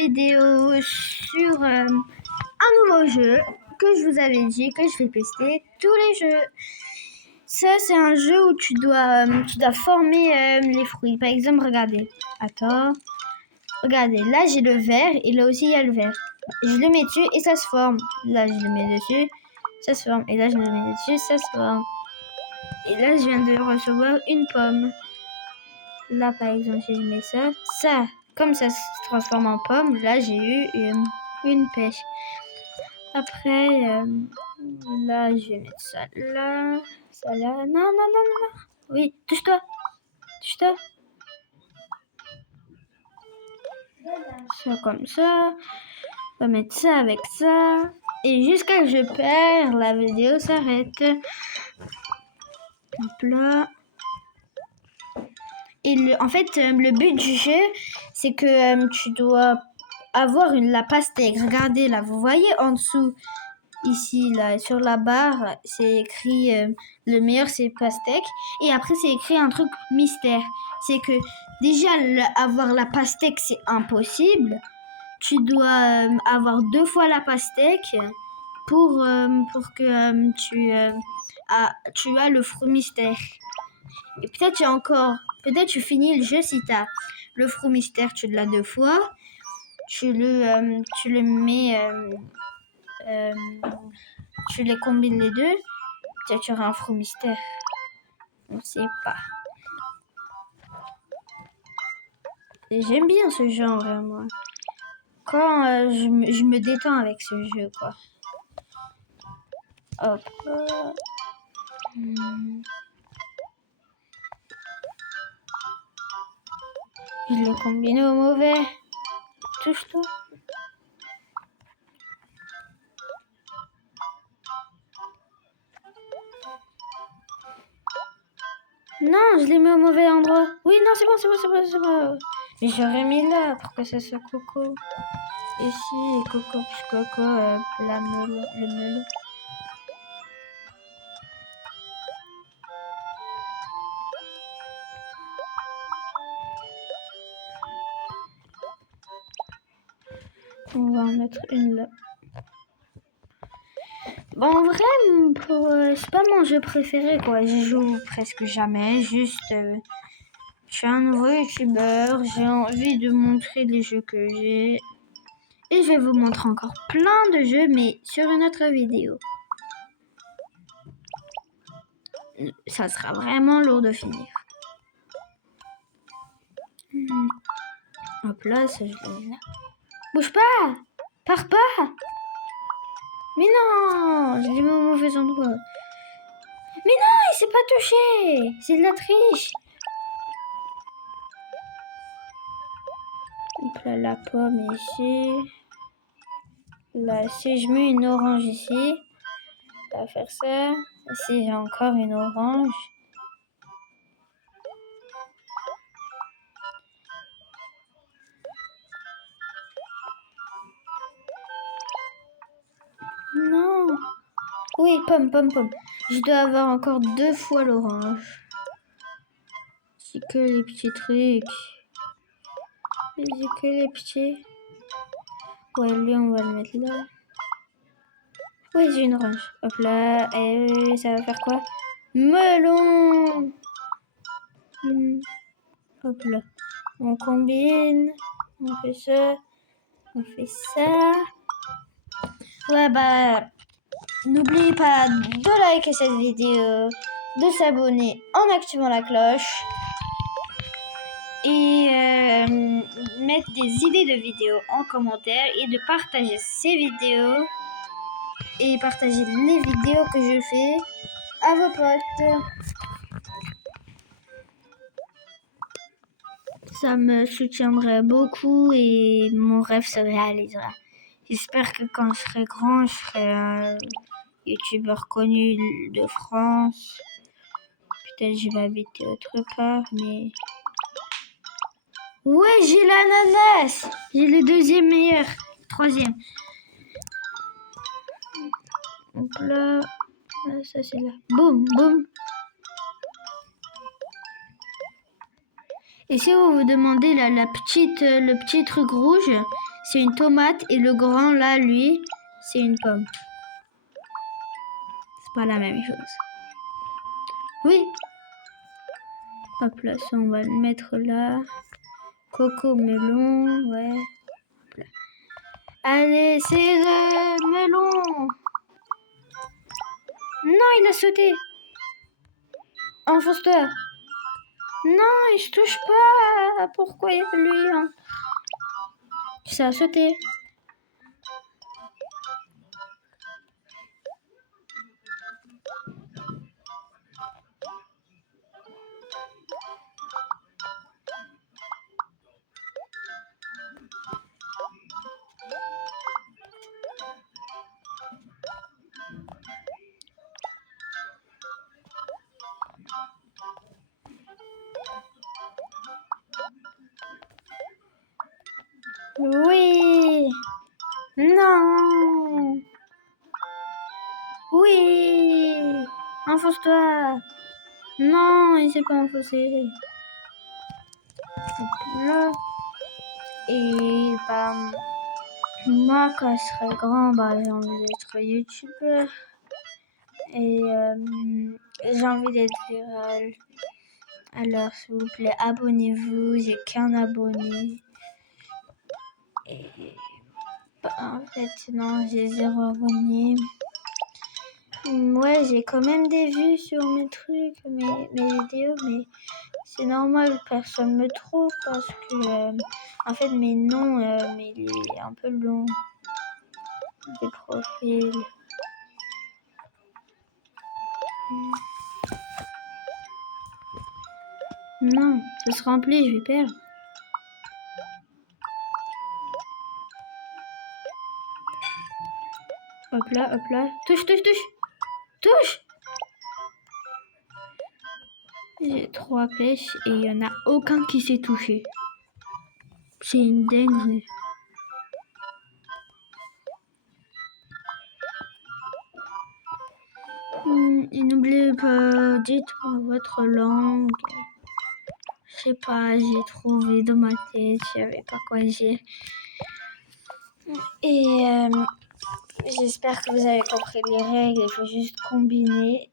vidéo sur un nouveau jeu que je vous avais dit que je vais tester tous les jeux. Ça, c'est un jeu où tu dois former les fruits. Par exemple, regardez. Attends. Regardez, là j'ai le vert et là aussi il y a le vert. Je le mets dessus et ça se forme. Là je le mets dessus, ça se forme. Et là je le mets dessus, ça se forme. Et là je viens de recevoir une pomme. Là par exemple si je mets ça, comme ça se transforme en pomme, là j'ai eu une pêche. Après, là je vais mettre ça là, ça là. Non. Oui, touche-toi. Ça comme ça. On va mettre ça avec ça. Et jusqu'à que je perds, la vidéo s'arrête. Hop là. Et en fait, le but du jeu, c'est que tu dois avoir la pastèque. Regardez là, vous voyez en dessous, ici, là, sur la barre, c'est écrit le meilleur c'est pastèque. Et après, c'est écrit un truc mystère. C'est que déjà, avoir la pastèque, c'est impossible. Tu dois avoir 2 fois la pastèque pour que tu as le fruit mystère. Et peut-être tu finis le jeu si tu as le fruit mystère, tu l'as 2 fois. Tu le mets, tu les combines les deux. Peut-être tu auras un fruit mystère. On ne sait pas. Et j'aime bien ce genre, moi. Quand je me détends avec ce jeu, quoi. Hop. Je le combine au mauvais. Touche-toi. Non, je l'ai mis au mauvais endroit. Oui, non, c'est bon. Mais j'aurais mis là pour que ça soit coco. Ici, coco, la meule, le meule. On va en mettre une là. Bon, en vrai, c'est pas mon jeu préféré, quoi. Je joue presque jamais. Juste, je suis un nouveau youtubeur. J'ai envie de montrer les jeux que j'ai. Et je vais vous montrer encore plein de jeux, mais sur une autre vidéo. Ça sera vraiment lourd de finir. Hop là, ça je le mets là. Bouge pas! Pars pas! Mais non! Je l'ai mis au mauvais endroit. Mais non, il s'est pas touché! C'est de la triche! Hop là, la pomme ici. Là, si je mets une orange ici, ça va faire ça. Ici, j'ai encore une orange. Non! Oui, pomme. Je dois avoir encore 2 fois l'orange. C'est que les petits trucs. C'est que les petits. Ouais, lui, on va le mettre là. Oui, j'ai une orange. Hop là. Et ça va faire quoi? Melon! Hop là. On combine. On fait ça. Ouais, bah, n'oubliez pas de liker cette vidéo, de s'abonner en activant la cloche et mettre des idées de vidéos en commentaire et de partager ces vidéos et partager les vidéos que je fais à vos potes. Ça me soutiendrait beaucoup et mon rêve se réalisera. J'espère que quand je serai grand, je serai un youtubeur connu de France. Peut-être je vais habiter autre part, mais... Ouais, j'ai l'ananas! J'ai le 2e meilleur. 3e. Donc là, ça c'est là. Boum! Et si vous vous demandez là, le petit truc rouge, c'est une tomate et le grand là, lui, c'est une pomme. C'est pas la même chose. Oui. Hop là, ça on va le mettre là. Coco melon, ouais. Là. Allez, c'est le melon. Non, il a sauté. Enfonce-toi. Non, il se touche pas. Pourquoi lui hein? Ça a sauté. Oui. Non. Oui. Enfonce-toi. Non, il s'est pas enfoncé. Là. Et bah, moi, quand je serai grand, bah, j'ai envie d'être youtubeur. Et j'ai envie d'être viral. Alors, s'il vous plaît, abonnez-vous. J'ai qu'un abonné. Et bah, en fait, non, j'ai 0 abonné. Ouais, j'ai quand même des vues sur mes trucs, mes vidéos, mais c'est normal, personne me trouve parce que, en fait, mes noms, mais il est un peu long. Des profils. Non, ça se remplit, je vais perdre. Hop là, hop là. Touche, touche, touche. Touche. J'ai 3 pêches et il n'y en a aucun qui s'est touché. C'est une dinguerie. Et n'oubliez pas, dites-moi votre langue. Je sais pas, j'ai trouvé dans ma tête, je savais pas quoi dire. Et j'espère que vous avez compris les règles, il faut juste combiner.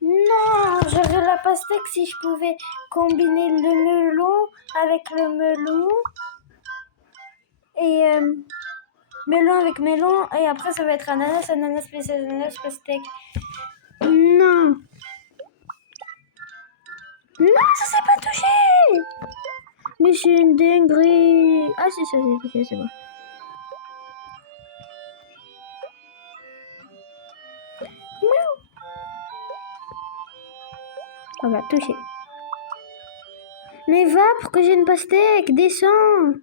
Non, j'aurais la pastèque si je pouvais combiner le melon avec le melon. Et melon avec melon. Et après, ça va être ananas, ananas plus ananas, pastèque. Non. Non, ça s'est pas touché. Mais c'est une dinguerie. Ah si, ça s'est touché, c'est bon. On va toucher. Mais va pour que j'ai une pastèque. Descends.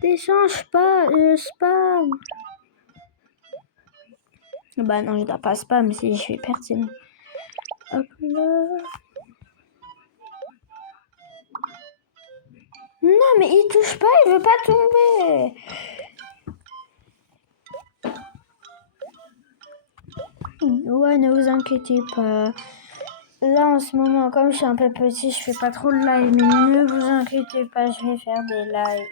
Descends, spam. Bah non, je dois pas spam si je vais perdre sinon. Hop là. Non, mais il touche pas, il veut pas tomber. Ouais, ne vous inquiétez pas. Là, en ce moment, comme je suis un peu petit, je fais pas trop de live, mais ne vous inquiétez pas, je vais faire des lives.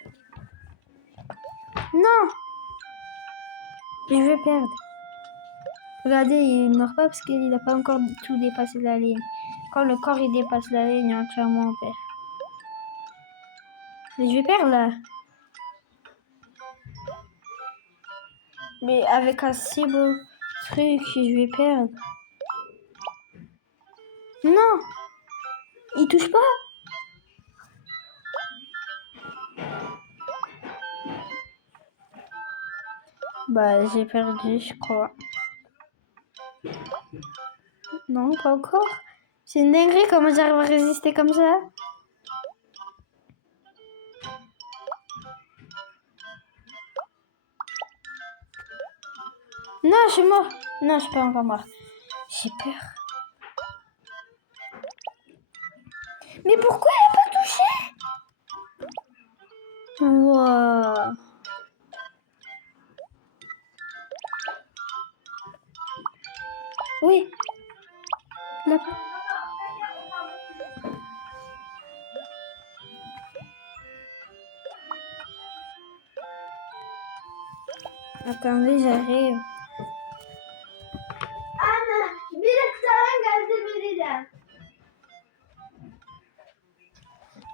Non! Je vais perdre. Regardez, il meurt pas parce qu'il n'a pas encore tout dépassé la ligne. Quand le corps il dépasse la ligne, entièrement on perd. Mais je vais perdre là. Mais avec un si beau truc, je vais perdre. Non! Il touche pas? Bah, j'ai perdu, je crois. Non, pas encore. C'est une dinguerie, comment j'arrive à résister comme ça? Non, je suis mort. Non, je suis pas encore mort. J'ai peur. Mais pourquoi elle n'a pas touché? Wow. Oui. Là. Attendez, j'arrive. Anne, bir tane geldi biriyle.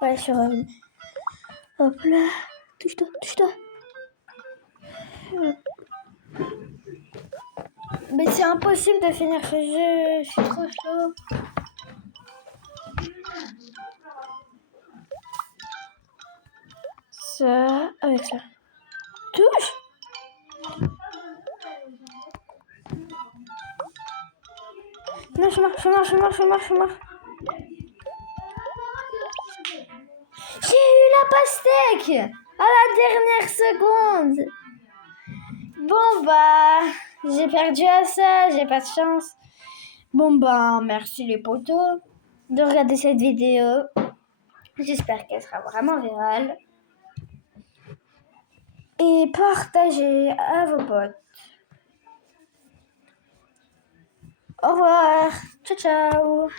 Ouais, sur... hop là. Touche-toi, touche-toi. Mais c'est impossible de finir ce jeu. Je suis trop chaud. Ça, avec ça. Touche. Non, je marche. J'ai eu la pastèque à la dernière seconde. Bon bah, j'ai perdu à ça, j'ai pas de chance. Bon bah, merci les potos de regarder cette vidéo. J'espère qu'elle sera vraiment virale. Et partagez à vos potes. Au revoir. Ciao, ciao.